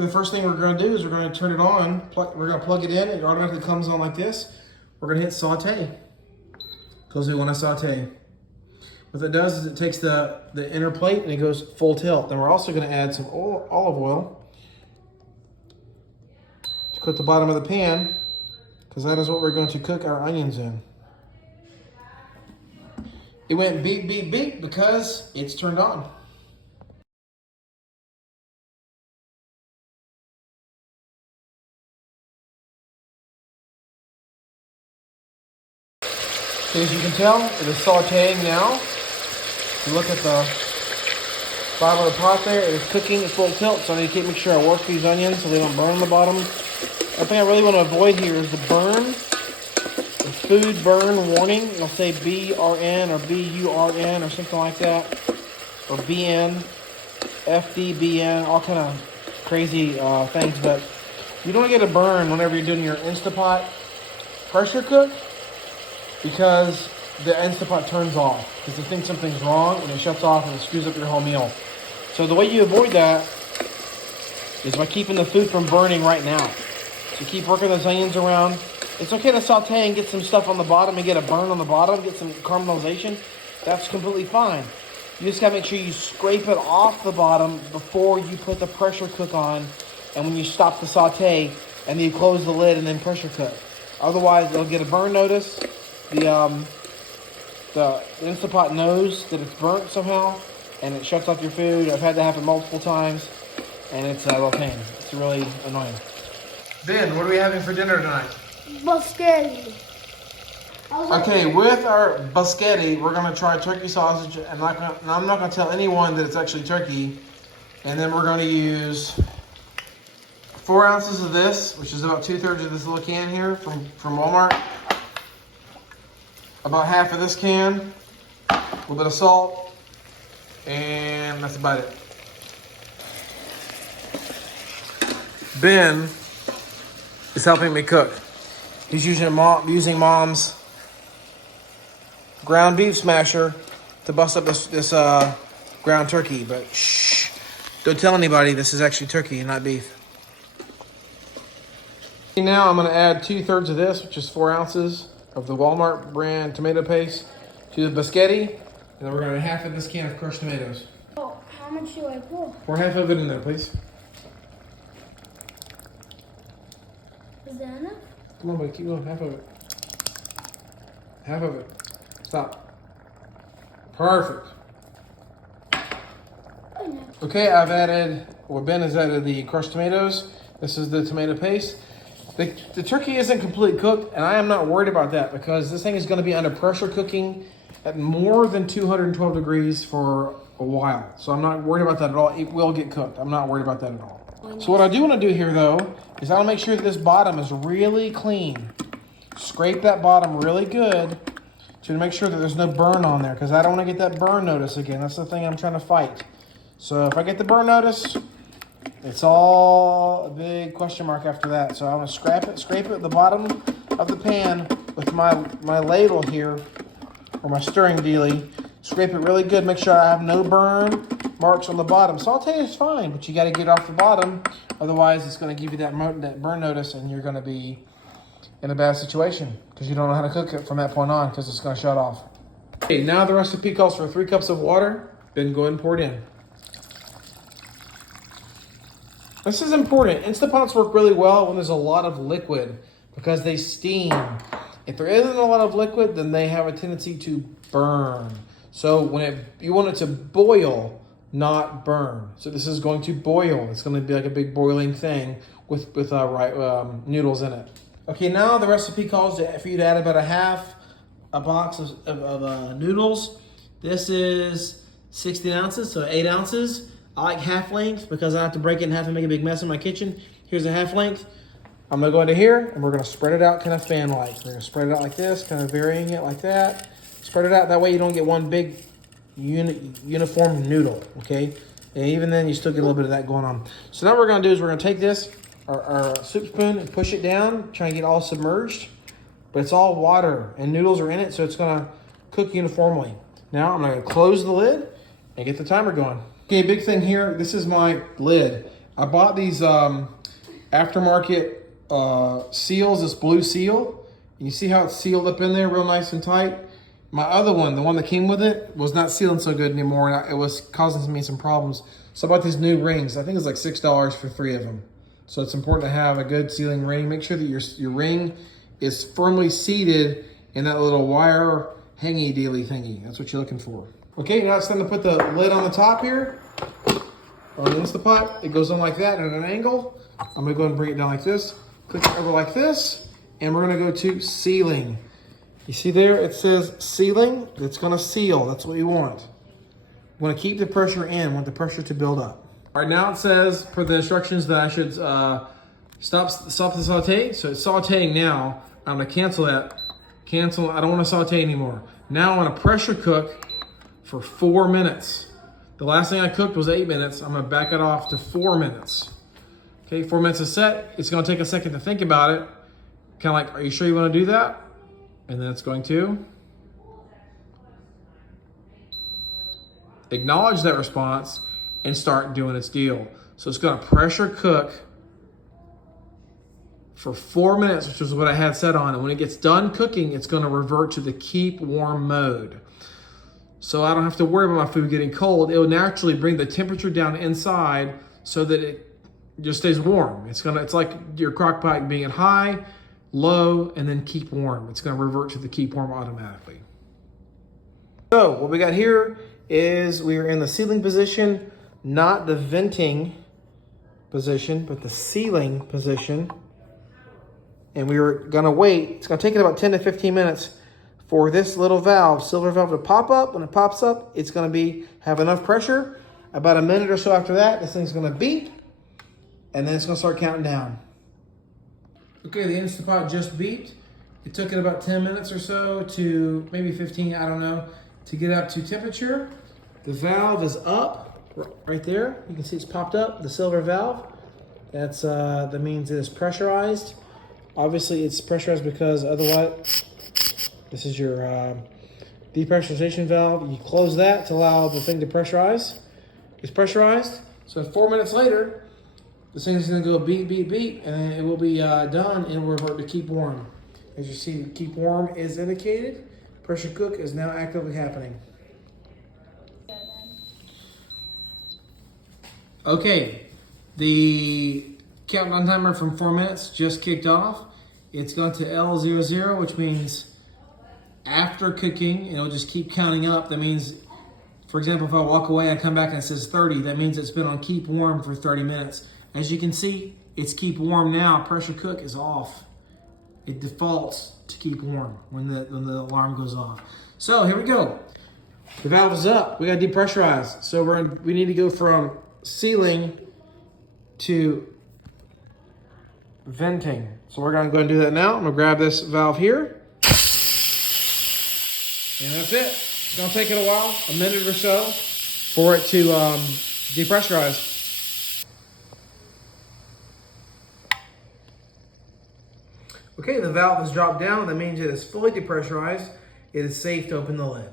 The first thing we're going to do is we're going to turn it on. We're going to plug it in. It automatically comes on like this. We're going to hit saute because we want to saute. What that does is it takes the inner plate and it goes full tilt. Then we're also going to add some olive oil to coat the bottom of the pan because that is what we're going to cook our onions in. It went beep, beep, beep because it's turned on. Okay, as you can tell, it is sauteing now. If you look at the bottom of the pot there, it is cooking at full tilt, so I need to make sure I work these onions so they don't burn on the bottom. One thing I really want to avoid here is the burn, the food burn warning. It'll say BRN or BURN or something like that, or BN, FDBN, all kind of crazy things, but you don't get a burn whenever you're doing your Instapot pressure cook, because the Instapot turns off because it thinks something's wrong and it shuts off and it screws up your whole meal. So the way you avoid that is by keeping the food from burning right now. So keep working those onions around. It's okay to saute and get some stuff on the bottom and get a burn on the bottom, get some caramelization. That's completely fine. You just gotta make sure you scrape it off the bottom before you put the pressure cook on, and when you stop the saute and then you close the lid and then pressure cook. Otherwise, it'll get a burn notice. The Instapot knows that it's burnt somehow, and it shuts off your food. I've had that happen multiple times, and it's a little pain. It's really annoying. Ben, what are we having for dinner tonight? Basketti. Okay, with our basketti, we're gonna try turkey sausage, and I'm not gonna tell anyone that it's actually turkey. And then we're gonna use 4 ounces of this, which is about 2/3 of this little can here from Walmart. About half of this can, a little bit of salt, and that's about it. Ben is helping me cook. He's using Mom's ground beef smasher to bust up this ground turkey, but shh, don't tell anybody this is actually turkey and not beef. Now I'm gonna add 2/3 of this, which is 4 ounces of the Walmart brand tomato paste to the basketti, and then we're gonna add half of this can of crushed tomatoes. Oh, how much do I pour? Pour half of it in there, please. Is that enough? Come on, buddy, keep going. Half of it. Half of it. Stop. Perfect. Oh, no. Okay, Ben has added the crushed tomatoes. This is the tomato paste. The turkey isn't completely cooked, and I am not worried about that because this thing is going to be under pressure cooking at more than 212 degrees for a while. So I'm not worried about that at all. It will get cooked. I'm not worried about that at all. So what I do want to do here, though, is I want to make sure that this bottom is really clean. Scrape that bottom really good to make sure that there's no burn on there, because I don't want to get that burn notice again. That's the thing I'm trying to fight. So if I get the burn notice, it's all a big question mark after that. So I'm gonna scrape it at the bottom of the pan with my ladle here, or my stirring dealie. Scrape it really good, make sure I have no burn marks on the bottom. Saute is fine, but you gotta get off the bottom. Otherwise, it's gonna give you that burn notice, and you're gonna be in a bad situation because you don't know how to cook it from that point on because it's gonna shut off. Okay, now the recipe calls for 3 cups of water. Then go ahead and pour it in. This is important. Instapots work really well when there's a lot of liquid because they steam. If there isn't a lot of liquid, then they have a tendency to burn. So you want it to boil, not burn. So this is going to boil. It's going to be like a big boiling thing with noodles in it. Okay, now the recipe calls for you to add about a box of noodles. This is 16 ounces, so 8 ounces. I like half length because I have to break it in half and make a big mess in my kitchen. Here's a half length. I'm gonna go into here and we're gonna spread it out kind of fan-like. We're gonna spread it out like this, kind of varying it like that. Spread it out, that way you don't get one big uniform noodle, okay? And even then you still get a little bit of that going on. So now what we're gonna do is we're gonna take this, our soup spoon, and push it down, try and get it all submerged. But it's all water and noodles are in it, so it's gonna cook uniformly. Now I'm gonna close the lid and get the timer going. Okay, big thing here, this is my lid. I bought these aftermarket seals, this blue seal. You see how it's sealed up in there real nice and tight? My other one, the one that came with it, was not sealing so good anymore, and it was causing me some problems. So I bought these new rings. I think it's like $6 for 3 of them. So it's important to have a good sealing ring. Make sure that your ring is firmly seated in that little wire hangy dealy thingy. That's what you're looking for. Okay, now it's time to put the lid on the top here. On the Instapot, it goes on like that at an angle. I'm gonna go ahead and bring it down like this. Click it over like this, and we're gonna go to sealing. You see there, it says sealing. It's gonna seal, that's what we want. We wanna keep the pressure in, want the pressure to build up. All right, now it says, per the instructions, that I should stop the saute. So it's sauteing now. I'm gonna cancel that. Cancel, I don't wanna saute anymore. Now I wanna pressure cook for 4 minutes. The last thing I cooked was 8 minutes. I'm gonna back it off to 4 minutes. Okay, 4 minutes is set. It's gonna take a second to think about it. Kind of like, are you sure you wanna do that? And then it's going to acknowledge that response and start doing its deal. So it's gonna pressure cook for 4 minutes, which is what I had set on. And when it gets done cooking, it's gonna revert to the keep warm mode. So I don't have to worry about my food getting cold. It will naturally bring the temperature down inside so that it just stays warm. It's like your crock pot being at high, low, and then keep warm. It's gonna revert to the keep warm automatically. So what we got here is we are in the sealing position, not the venting position, but the sealing position. And we are gonna wait. It's gonna take it about 10 to 15 minutes for this little valve, silver valve, to pop up. When it pops up, it's gonna have enough pressure. About a minute or so after that, this thing's gonna beep, and then it's gonna start counting down. Okay, the Instapot just beeped. It took it about 10 minutes or so to maybe 15, I don't know, to get up to temperature. The valve is up right there. You can see it's popped up, the silver valve. That means it is pressurized. Obviously it's pressurized because otherwise, this is your depressurization valve. You close that to allow the thing to pressurize. It's pressurized. So 4 minutes later, this thing is gonna go beep, beep, beep, and it will be done and will revert to keep warm. As you see, keep warm is indicated. Pressure cook is now actively happening. Okay, the countdown timer from 4 minutes just kicked off. It's gone to L00, which means after cooking, it'll just keep counting up. That means, for example, if I walk away and I come back and it says 30, that means it's been on keep warm for 30 minutes. As you can see, it's keep warm now. Pressure cook is off. It defaults to keep warm when the alarm goes off. So here we go. The valve is up. We got to depressurize. So we need to go from sealing to venting. So we're going to go and do that now. I'm going to grab this valve here. And that's it. It's gonna take it a while, a minute or so, for it to depressurize. Okay, the valve has dropped down. That means it is fully depressurized. It is safe to open the lid.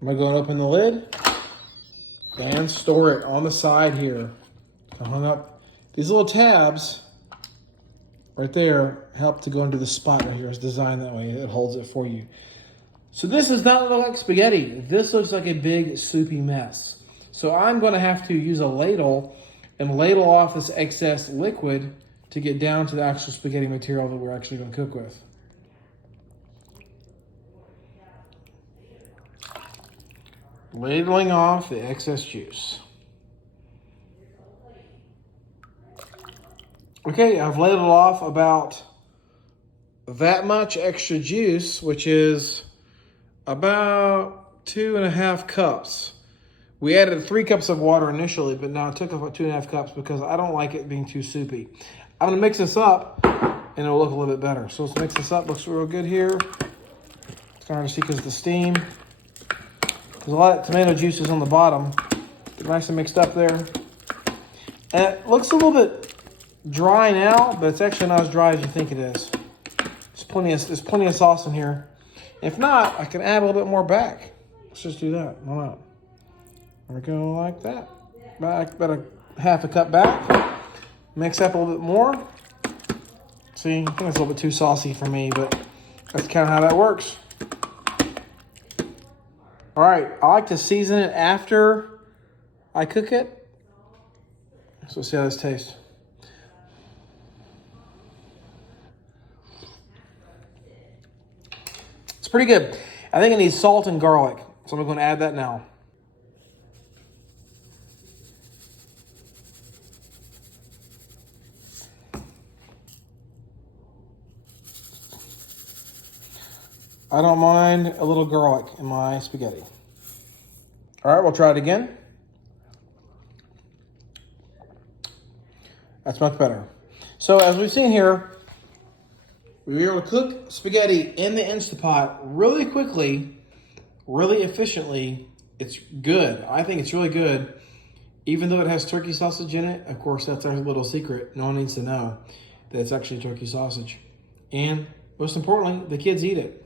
I'm gonna go and open the lid and store it on the side here. I hung up these little tabs right there, help to go into the spot right here. It's designed that way. It holds it for you. So this does not look like spaghetti. This looks like a big soupy mess. So I'm gonna have to use a ladle and ladle off this excess liquid to get down to the actual spaghetti material that we're actually gonna cook with. Ladling off the excess juice. Okay, I've ladled off about that much extra juice, which is about 2.5 cups. We added 3 cups of water initially, but now I took about 2.5 cups because I don't like it being too soupy. I'm gonna mix this up and it'll look a little bit better. So let's mix this up, looks real good here. It's hard to see because of the steam. There's a lot of tomato juices on the bottom. Get nice and mixed up there. And it looks a little bit dry now, but it's actually not as dry as you think it is. There's plenty of sauce in here. If not, I can add a little bit more back. Let's just do that. Why not? There we go, like that. Back, about a half a cup back. Mix up a little bit more. See, I think it's a little bit too saucy for me, but that's kind of how that works. All right, I like to season it after I cook it. So let's see how this tastes. It's pretty good. I think it needs salt and garlic, so I'm going to add that now. I don't mind a little garlic in my spaghetti. All right, we'll try it again. That's much better. So as we've seen here, we were able to cook spaghetti in the Instapot really quickly, really efficiently. It's good. I think it's really good. Even though it has turkey sausage in it, of course, that's our little secret. No one needs to know that it's actually turkey sausage. And most importantly, the kids eat it.